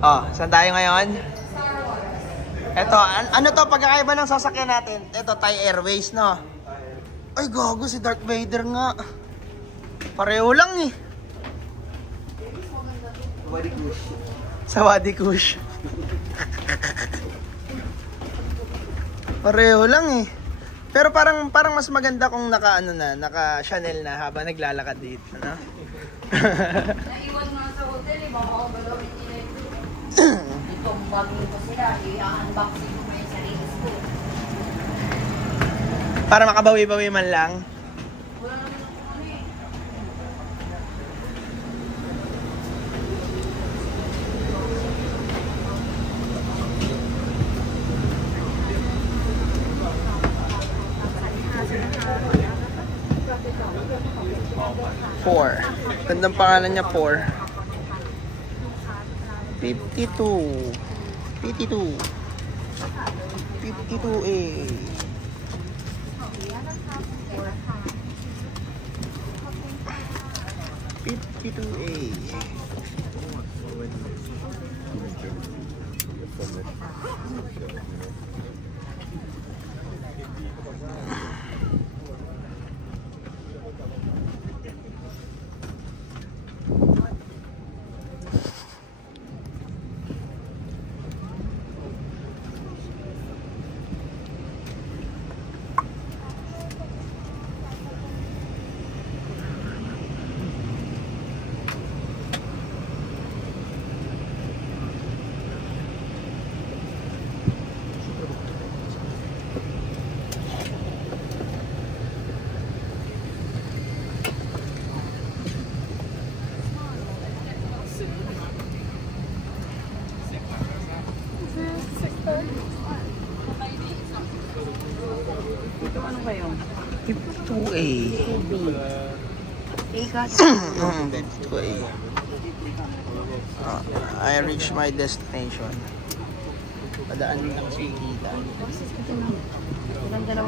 Oh, saan tayo ngayon? Ito, ano to pagkakaiba ng sasakyan natin? Ito, Thai Airways, no? Ay, gago si Darth Vader nga. Pareho lang eh. Sawadee Kush. Pareho lang eh. Pero parang mas maganda kung naka Chanel na habang naglalakad dito, no? Naiwan nga sa hotel, baka ako galawin nila ito. Itong bagay ko sila, i-unboxing ko yung sarili ko. Para makabawi-bawi man lang. Wala naman ako ano eh. Four. Gandang pangalan niya, 4. 52. 52. 52A. Ano kayo? 52A. 52A. I reached my destination. Padaan lang sa kita.